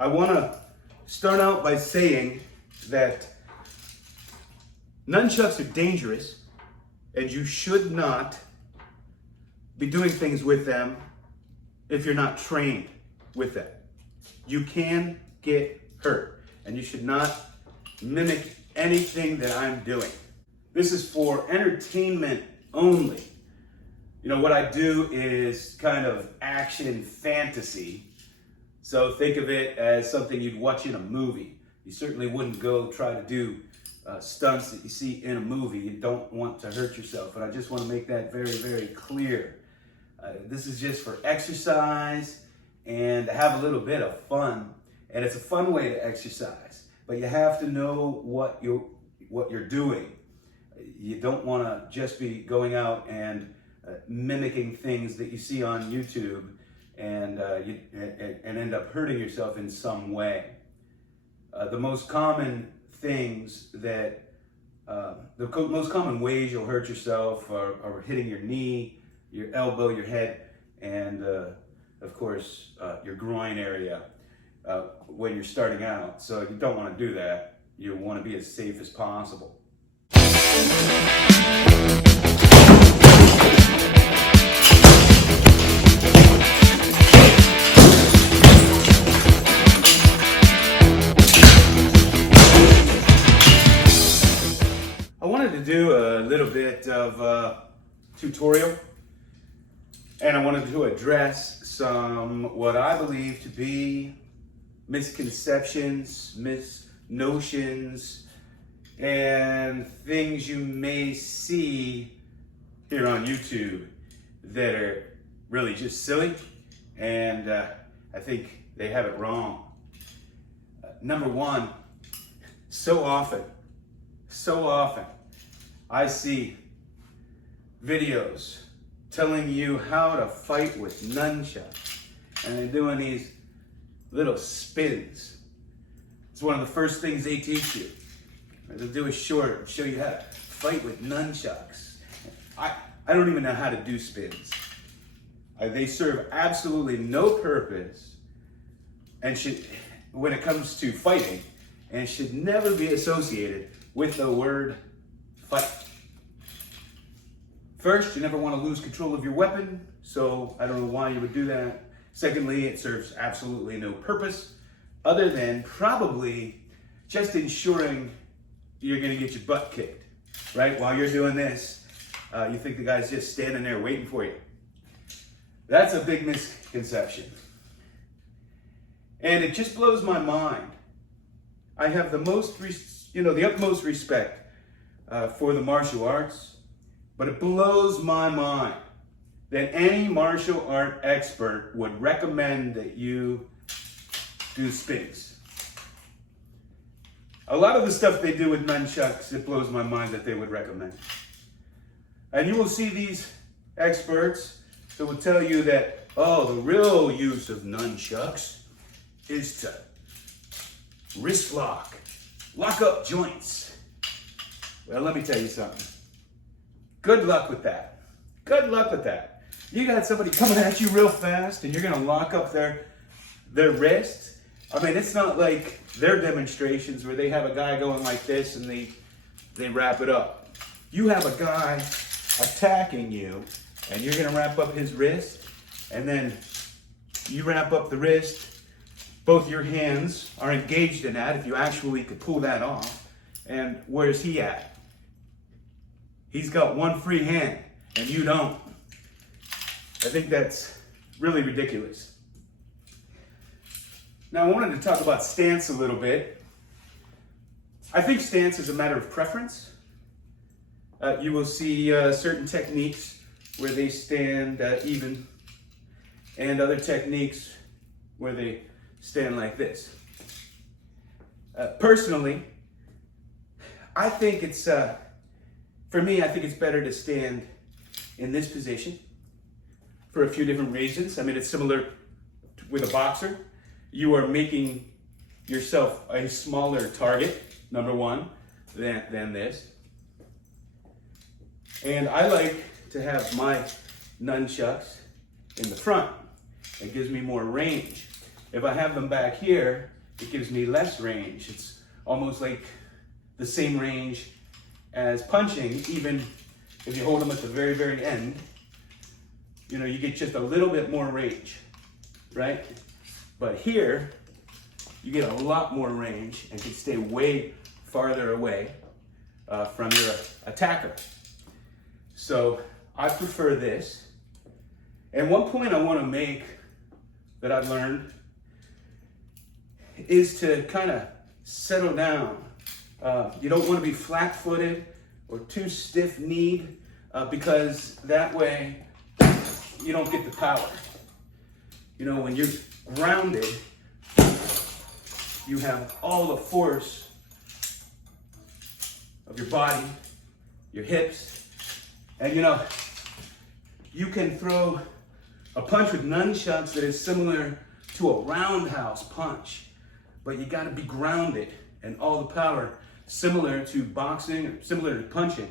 I want to start out by saying that nunchucks are dangerous and you should not be doing things with them if you're not trained with them. You can get hurt and you should not mimic anything that I'm doing. This is for entertainment only. You know, what I do is kind of action fantasy. So think of it as something you'd watch in a movie. You certainly wouldn't go try to do stunts that you see in a movie. You don't want to hurt yourself. And I just want to make that very, very clear. This is just for exercise and to have a little bit of fun. And it's a fun way to exercise. But you have to know what you're doing. You don't want to just be going out and mimicking things that you see on YouTube and end up hurting yourself in some way. The most common things that, most common ways you'll hurt yourself are hitting your knee, your elbow, your head, and of course your groin area when you're starting out. So you don't want to do that. You want to be as safe as possible. I wanted to do a little bit of a tutorial, and I wanted to address some what I believe to be misconceptions, misnotions, and things you may see here on YouTube that are really just silly, and I think they have it wrong. Number one, so often, I see videos telling you how to fight with nunchucks, and they're doing these little spins. It's one of the first things they teach you. They'll do a short, show you how to fight with nunchucks. I don't even know how to do spins. They serve absolutely no purpose, and should, when it comes to fighting, and should never be associated with the word fight. First, you never want to lose control of your weapon, so I don't know why you would do that. Secondly, it serves absolutely no purpose other than probably just ensuring you're going to get your butt kicked, right? While you're doing this, you think the guy's just standing there waiting for you. That's a big misconception. And it just blows my mind. I have the utmost respect for the martial arts, but it blows my mind that any martial art expert would recommend that you do spins. A lot of the stuff they do with nunchucks, it blows my mind that they would recommend. And you will see these experts that will tell you that, oh, the real use of nunchucks is to wrist lock up joints. Well, let me tell you something. Good luck with that. Good luck with that. You got somebody coming at you real fast and you're gonna lock up their wrist. I mean, it's not like their demonstrations where they have a guy going like this and they wrap it up. You have a guy attacking you and you're gonna wrap up his wrist, and then you wrap up the wrist. Both your hands are engaged in that if you actually could pull that off. And where's he at? He's got one free hand and you don't. I think that's really ridiculous. Now, I wanted to talk about stance a little bit. I think stance is a matter of preference. You will see certain techniques where they stand even, and other techniques where they stand like this. Personally, I think it's, for me, I think it's better to stand in this position for a few different reasons. I mean, it's similar with a boxer. You are making yourself a smaller target, number one, than this. And I like to have my nunchucks in the front. It gives me more range. If I have them back here, it gives me less range. It's almost like the same range as punching, even if you hold them at the very, very end. You know, you get just a little bit more range, right? But here, you get a lot more range and can stay way farther away from your attacker. So I prefer this. And one point I want to make that I've learned is to kind of settle down. You don't want to be flat-footed or too stiff-kneed because that way you don't get the power. You know, when you're grounded, you have all the force of your body, your hips, and you know, you can throw a punch with nunchucks that is similar to a roundhouse punch, but you got to be grounded, and all the power, similar to boxing or similar to punching,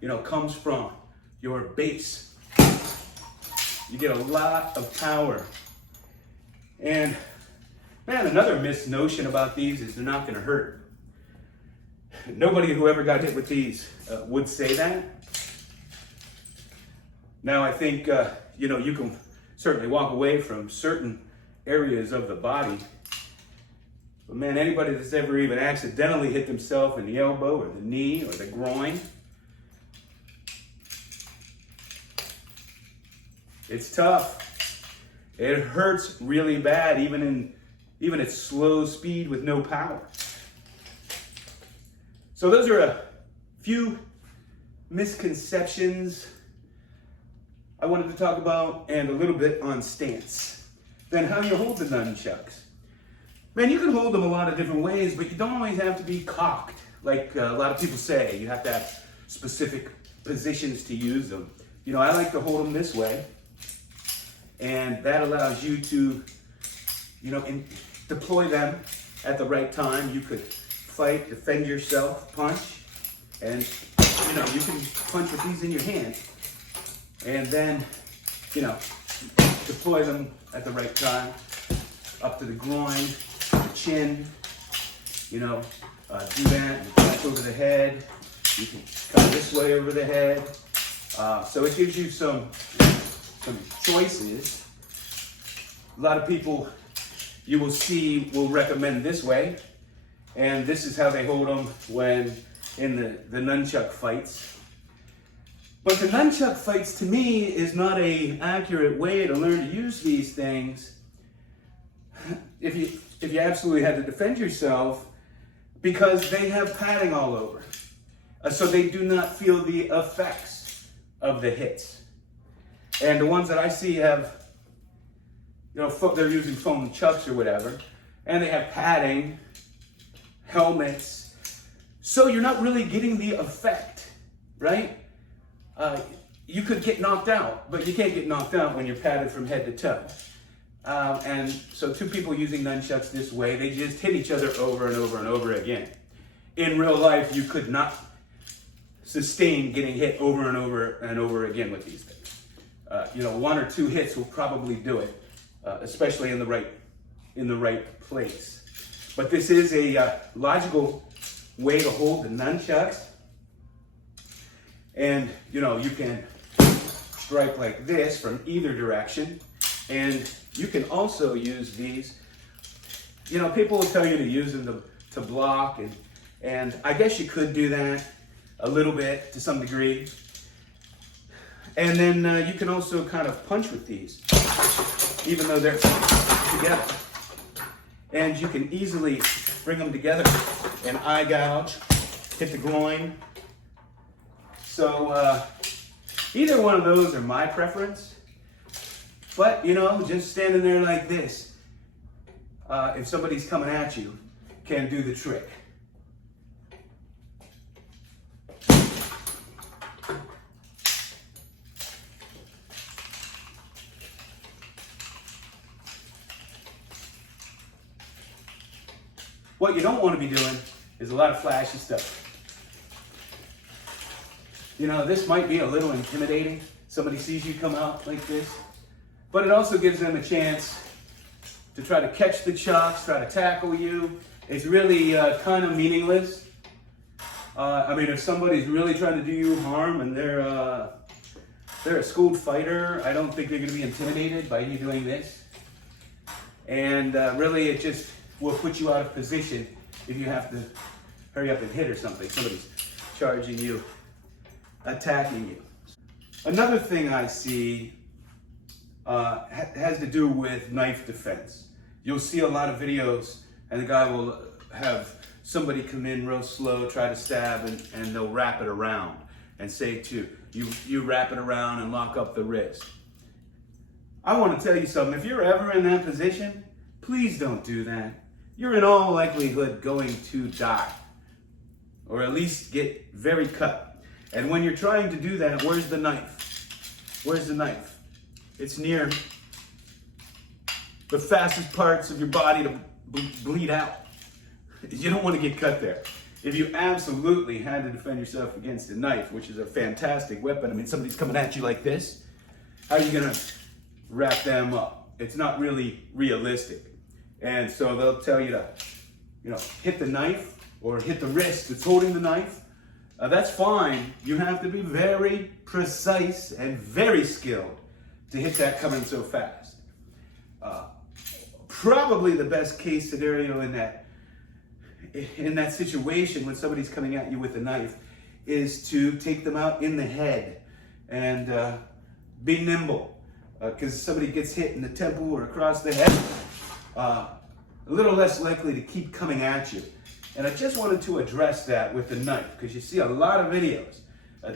you know, comes from your base. You get a lot of power. And man, another misnotion about these is they're not going to hurt. Nobody who ever got hit with these would say that. Now, I think, you know, you can certainly walk away from certain areas of the body. But man, anybody that's ever even accidentally hit themselves in the elbow or the knee or the groin, it's tough. It hurts really bad, even at slow speed with no power. So those are a few misconceptions I wanted to talk about, and a little bit on stance. Then how you hold the nunchucks. Man, you can hold them a lot of different ways, but you don't always have to be cocked, like a lot of people say. You have to have specific positions to use them. You know, I like to hold them this way, and that allows you to, you know, deploy them at the right time. You could fight, defend yourself, punch, and, you know, you can punch with these in your hand. And then, you know, deploy them at the right time, up to the groin, the chin, you know, do that, and punch over the head. You can come this way over the head. So it gives you some choices. A lot of people you will see will recommend this way, and this is how they hold them when in the nunchuck fights. But the nunchuck fights, to me, is not an accurate way to learn to use these things if you absolutely had to defend yourself, because they have padding all over. So they do not feel the effects of the hits. And the ones that I see have, you know, they're using foam chucks or whatever, and they have padding, helmets, so you're not really getting the effect, right? You could get knocked out, but you can't get knocked out when you're padded from head to toe. And so two people using nunchucks this way, they just hit each other over and over and over again. In real life, you could not sustain getting hit over and over and over again with these things. You know, one or two hits will probably do it, especially in the right place. But this is a logical way to hold the nunchucks. And, you know, you can strike like this from either direction. And you can also use these. You know, people will tell you to use them to block. And I guess you could do that a little bit to some degree. And then you can also kind of punch with these, even though they're together. And you can easily bring them together and eye gouge, hit the groin. So either one of those are my preference. But, you know, just standing there like this, if somebody's coming at you, can do the trick. What you don't want to be doing is a lot of flashy stuff. You know, this might be a little intimidating. Somebody sees you come out like this, but it also gives them a chance to try to catch the chucks, try to tackle you. It's really kind of meaningless. I mean, if somebody's really trying to do you harm and they're a schooled fighter, I don't think they're going to be intimidated by you doing this. And really, it just will put you out of position if you have to hurry up and hit or something. Somebody's charging you, attacking you. Another thing I see has to do with knife defense. You'll see a lot of videos and the guy will have somebody come in real slow, try to stab, and they'll wrap it around and say to you wrap it around and lock up the wrist. I want to tell you something. If you're ever in that position, please don't do that. You're in all likelihood going to die, or at least get very cut. And when you're trying to do that, where's the knife? Where's the knife? It's near the fastest parts of your body to bleed out. You don't want to get cut there. If you absolutely had to defend yourself against a knife, which is a fantastic weapon, I mean, somebody's coming at you like this, how are you going to wrap them up? It's not really realistic. And so they'll tell you to, hit the knife or hit the wrist that's holding the knife. That's fine. You have to be very precise and very skilled to hit that coming so fast. Probably the best case scenario in that situation when somebody's coming at you with a knife is to take them out in the head and be nimble, because somebody gets hit in the temple or across the head, a little less likely to keep coming at you. And I just wanted to address that with the knife, because you see a lot of videos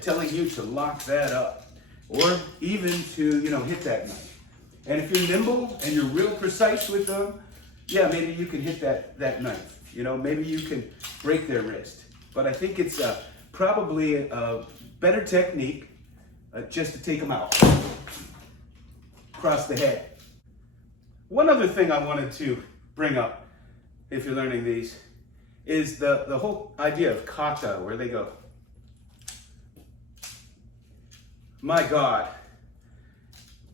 telling you to lock that up or even to hit that knife. And if you're nimble and you're real precise with them, yeah, maybe you can hit that knife. Maybe you can break their wrist. But I think it's probably a better technique just to take them out across the head. One other thing I wanted to bring up, if you're learning these, is the whole idea of kata, where they go. My God,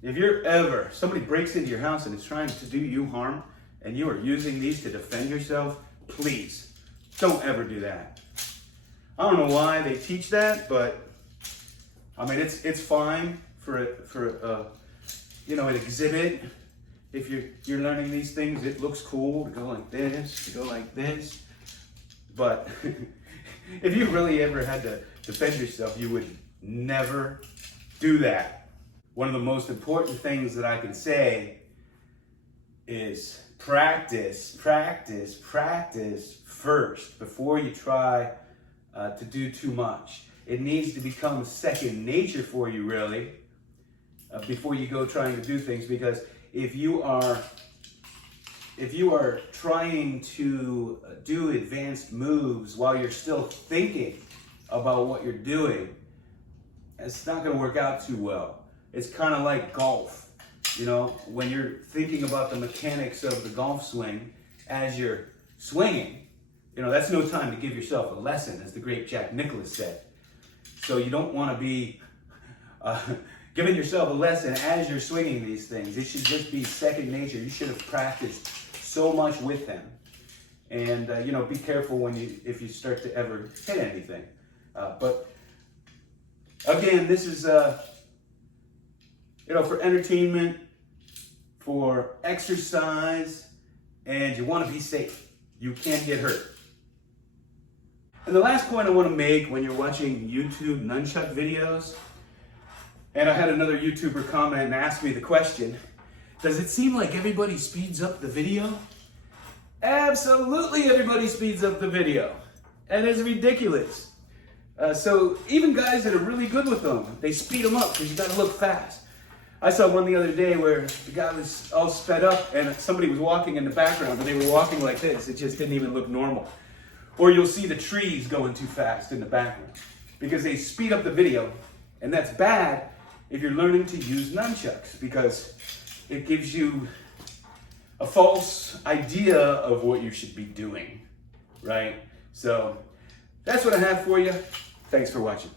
if somebody breaks into your house and is trying to do you harm, and you are using these to defend yourself, please don't ever do that. I don't know why they teach that, but I mean it's fine for an exhibit. If you're learning these things, it looks cool to go like this, to go like this. But if you really ever had to defend yourself, you would never do that. One of the most important things that I can say is practice first before you try to do too much. It needs to become second nature for you, really, before you go trying to do things. Because if you are trying to do advanced moves while you're still thinking about what you're doing, it's not going to work out too well. It's kind of like golf. When you're thinking about the mechanics of the golf swing as you're swinging, that's no time to give yourself a lesson, as the great Jack Nicklaus said. So you don't want to be giving yourself a lesson as you're swinging these things. It should just be second nature. You should have practiced so much with them. And, be careful if you start to ever hit anything. But again, this is, for entertainment, for exercise, and you want to be safe. You can't get hurt. And the last point I want to make when you're watching YouTube nunchuck videos, and I had another YouTuber comment and ask me the question, does it seem like everybody speeds up the video? Absolutely everybody speeds up the video. And it's ridiculous. So even guys that are really good with them, they speed them up because you got to look fast. I saw one the other day where the guy was all sped up and somebody was walking in the background, but they were walking like this. It just didn't even look normal. Or you'll see the trees going too fast in the background because they speed up the video. And that's bad if you're learning to use nunchucks, because it gives you a false idea of what you should be doing, right? So that's what I have for you. Thanks for watching.